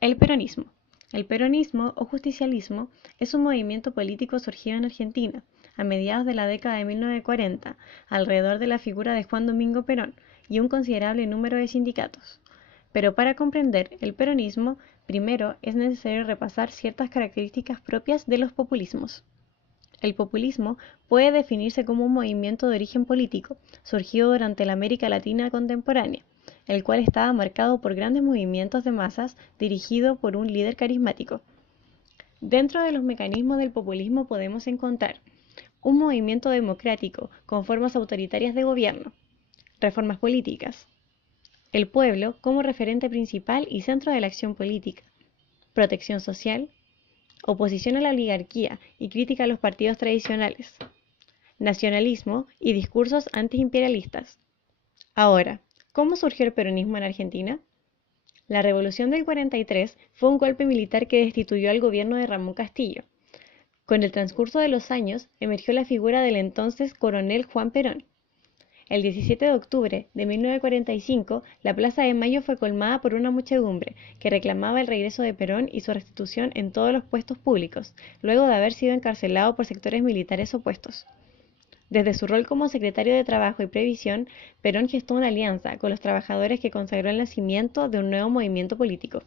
El peronismo. El peronismo o justicialismo es un movimiento político surgido en Argentina a mediados de la década de 1940, alrededor de la figura de Juan Domingo Perón y un considerable número de sindicatos. Pero para comprender el peronismo, primero es necesario repasar ciertas características propias de los populismos. El populismo puede definirse como un movimiento de origen político, surgido durante la América Latina contemporánea, el cual estaba marcado por grandes movimientos de masas dirigido por un líder carismático. Dentro de los mecanismos del populismo podemos encontrar un movimiento democrático con formas autoritarias de gobierno, reformas políticas, el pueblo como referente principal y centro de la acción política, protección social, oposición a la oligarquía y crítica a los partidos tradicionales, nacionalismo y discursos antiimperialistas. Ahora, ¿cómo surgió el peronismo en Argentina? La Revolución del 43 fue un golpe militar que destituyó al gobierno de Ramón Castillo. Con el transcurso de los años, emergió la figura del entonces coronel Juan Perón. El 17 de octubre de 1945, la Plaza de Mayo fue colmada por una muchedumbre que reclamaba el regreso de Perón y su restitución en todos los puestos públicos, luego de haber sido encarcelado por sectores militares opuestos. Desde su rol como secretario de Trabajo y Previsión, Perón gestó una alianza con los trabajadores que consagró el nacimiento de un nuevo movimiento político.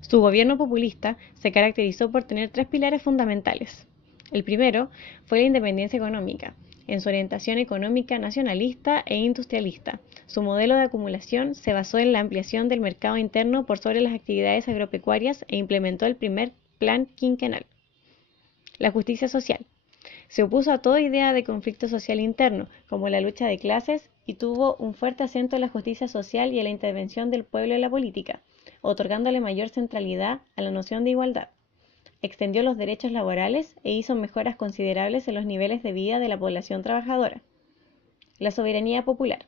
Su gobierno populista se caracterizó por tener tres pilares fundamentales. El primero fue la independencia económica, en su orientación económica nacionalista e industrialista. Su modelo de acumulación se basó en la ampliación del mercado interno por sobre las actividades agropecuarias e implementó el primer plan quinquenal. La justicia social. Se opuso a toda idea de conflicto social interno, como la lucha de clases, y tuvo un fuerte acento en la justicia social y en la intervención del pueblo en la política, otorgándole mayor centralidad a la noción de igualdad. Extendió los derechos laborales e hizo mejoras considerables en los niveles de vida de la población trabajadora. La soberanía popular.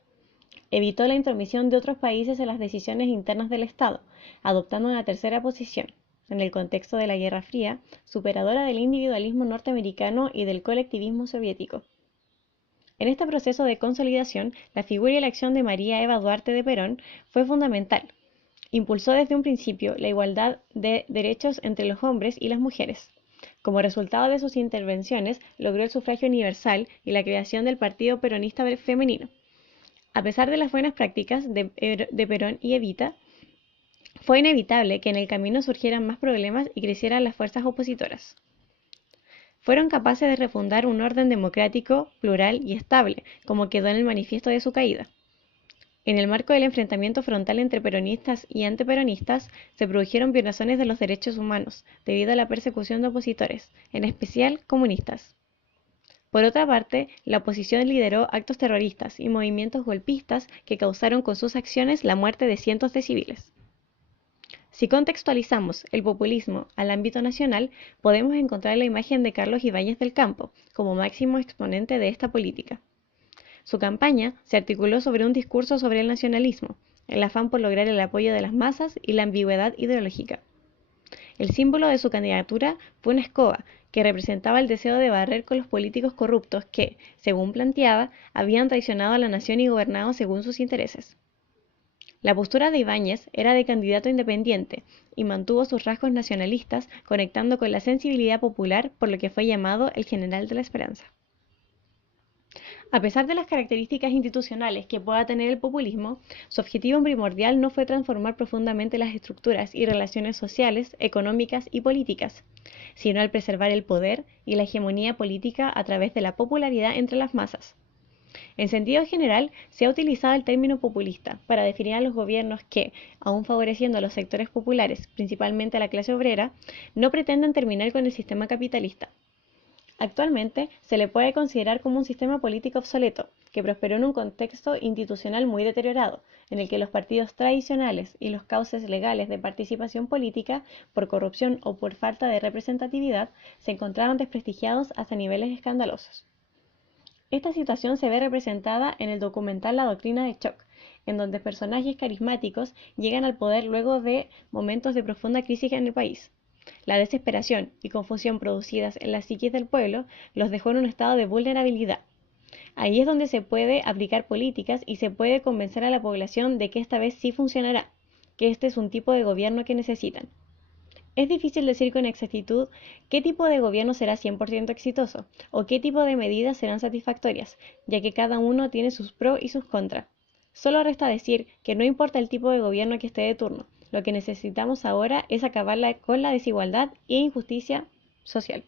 Evitó la intromisión de otros países en las decisiones internas del Estado, adoptando una tercera posición, en el contexto de la Guerra Fría, superadora del individualismo norteamericano y del colectivismo soviético. En este proceso de consolidación, la figura y la acción de María Eva Duarte de Perón fue fundamental. Impulsó desde un principio la igualdad de derechos entre los hombres y las mujeres. Como resultado de sus intervenciones, logró el sufragio universal y la creación del Partido Peronista Femenino. A pesar de las buenas prácticas de Perón y Evita, fue inevitable que en el camino surgieran más problemas y crecieran las fuerzas opositoras. Fueron capaces de refundar un orden democrático, plural y estable, como quedó en el manifiesto de su caída. En el marco del enfrentamiento frontal entre peronistas y antiperonistas, se produjeron violaciones de los derechos humanos, debido a la persecución de opositores, en especial comunistas. Por otra parte, la oposición lideró actos terroristas y movimientos golpistas que causaron con sus acciones la muerte de cientos de civiles. Si contextualizamos el populismo al ámbito nacional, podemos encontrar la imagen de Carlos Ibáñez del Campo como máximo exponente de esta política. Su campaña se articuló sobre un discurso sobre el nacionalismo, el afán por lograr el apoyo de las masas y la ambigüedad ideológica. El símbolo de su candidatura fue una escoba, que representaba el deseo de barrer con los políticos corruptos que, según planteaba, habían traicionado a la nación y gobernado según sus intereses. La postura de Ibáñez era de candidato independiente y mantuvo sus rasgos nacionalistas conectando con la sensibilidad popular, por lo que fue llamado el General de la Esperanza. A pesar de las características institucionales que pueda tener el populismo, su objetivo primordial no fue transformar profundamente las estructuras y relaciones sociales, económicas y políticas, sino el preservar el poder y la hegemonía política a través de la popularidad entre las masas. En sentido general, se ha utilizado el término populista para definir a los gobiernos que, aun favoreciendo a los sectores populares, principalmente a la clase obrera, no pretenden terminar con el sistema capitalista. Actualmente se le puede considerar como un sistema político obsoleto, que prosperó en un contexto institucional muy deteriorado, en el que los partidos tradicionales y los cauces legales de participación política, por corrupción o por falta de representatividad, se encontraban desprestigiados hasta niveles escandalosos. Esta situación se ve representada en el documental La Doctrina de Shock, en donde personajes carismáticos llegan al poder luego de momentos de profunda crisis en el país. La desesperación y confusión producidas en la psiquis del pueblo los dejó en un estado de vulnerabilidad. Ahí es donde se puede aplicar políticas y se puede convencer a la población de que esta vez sí funcionará, que este es un tipo de gobierno que necesitan. Es difícil decir con exactitud qué tipo de gobierno será 100% exitoso o qué tipo de medidas serán satisfactorias, ya que cada uno tiene sus pros y sus contras. Solo resta decir que no importa el tipo de gobierno que esté de turno, lo que necesitamos ahora es acabar con la desigualdad e injusticia social.